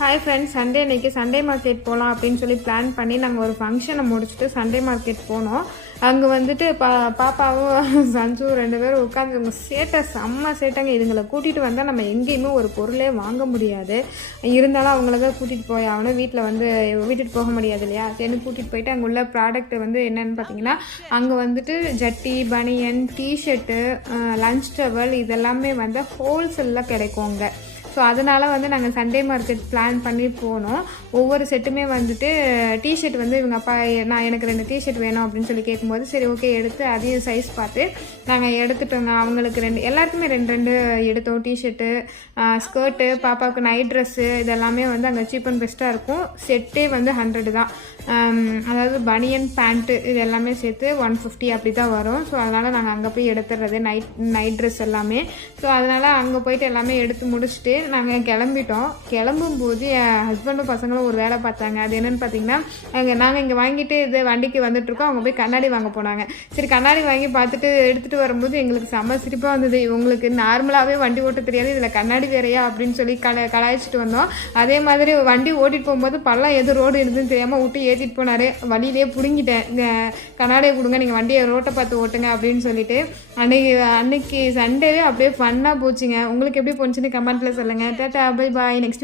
Hi friends, Sunday அன்றைக்கி Sunday market போகலாம் அப்படின்னு சொல்லி பிளான் பண்ணி நாங்கள் ஒரு ஃபங்க்ஷனை முடிச்சுட்டு சண்டே மார்க்கெட் போனோம். அங்கே வந்துட்டு பாப்பாவும் சஞ்சு 2 பேரும் உட்காந்து செம்ம சேட்டைங்க. இதுங்களை கூட்டிகிட்டு வந்தால் நம்ம எங்கேயுமே ஒரு பொருளே வாங்க முடியாது. இருந்தாலும் அவங்கள தான் கூட்டிகிட்டு போய் ஆகணும். வீட்டில் வந்து வீட்டுக்கு போக முடியாது இல்லையா? சரி கூட்டிகிட்டு போயிட்டு அங்கே உள்ள ப்ராடக்ட் வந்து என்னென்னு பார்த்தீங்கன்னா, அங்கே வந்துட்டு ஜட்டி, பனியன், டிஷர்ட்டு, லஞ்ச் டவல் இதெல்லாமே வந்து ஹோல்சேலில் கிடைக்கும் அங்கே. ஸோ அதனால் வந்து நாங்கள் சண்டே மார்க்கெட் பிளான் பண்ணி போனோம். ஒவ்வொரு செட்டுமே வந்துட்டு டிஷர்ட் வந்து இவங்க அப்பா எனக்கு 2 டிஷர்ட் வேணும் அப்படின்னு சொல்லி கேட்கும்போது சரி ஓகே எடுத்து அதையும் சைஸ் பார்த்து நாங்கள் எடுத்துட்டோங்க. அவங்களுக்கு எல்லாருக்குமே 2 எடுத்தோம். டிஷர்ட்டு, ஸ்கர்ட்டு, பாப்பாவுக்கு நைட் ட்ரெஸ்ஸு இதெல்லாமே வந்து அங்கே சீப் அண்ட் பெஸ்ட்டாக இருக்கும். செட்டே வந்து 100 தான். அதாவது பனியன், பேண்ட்டு இது எல்லாமே சேர்த்து 150 அப்படி தான் வரும். ஸோ அதனால் நாங்கள் அங்கே போய் எடுத்துடுறது நைட் ட்ரெஸ் எல்லாமே. ஸோ அதனால் அங்கே போய்ட்டு எல்லாமே எடுத்து முடிச்சுட்டு நாங்கள் கிளம்பிட்டோம். கிளம்பும்போது என் ஹஸ்பண்டும் பசங்களும் ஒரு வேலை பார்த்தாங்க. அது என்னென்னு பார்த்தீங்கன்னா, நாங்கள் இங்கே வாங்கிட்டு இது வண்டிக்கு வந்துட்டுருக்கோம். அவங்க போய் கண்ணாடி வாங்க போனாங்க. சரி கண்ணாடி வாங்கி பார்த்துட்டு எடுத்துகிட்டு வரும்போது எங்களுக்கு செம்ம சிரிப்பாக வந்தது. இவங்களுக்கு நார்மலாகவே வண்டி ஓட்ட தெரியாது, இதில் கண்ணாடி வேறையா அப்படின்னு சொல்லி கலாய்ச்சிட்டு வந்தோம். அதே மாதிரி வண்டி ஓட்டிகிட்டு போகும்போது பள்ளம் எது ரோடு இருந்துன்னு தெரியாமல் விட்டு ஏற்றிட்டு போனார். வழியிலே பிடுங்கிட்டேன். கண்ணாடியை கொடுங்க, நீங்கள் வண்டியை ரோட்டை பார்த்து ஓட்டுங்க அப்படின்னு சொல்லிட்டு அன்னைக்கு சண்டேவே அப்படியே ஃபன்னாக போச்சுங்க. உங்களுக்கு எப்படி போச்சுன்னு கமெண்ட்டில் சொல்லுங்கள். Tata, bye bye. நெக்ஸ்ட்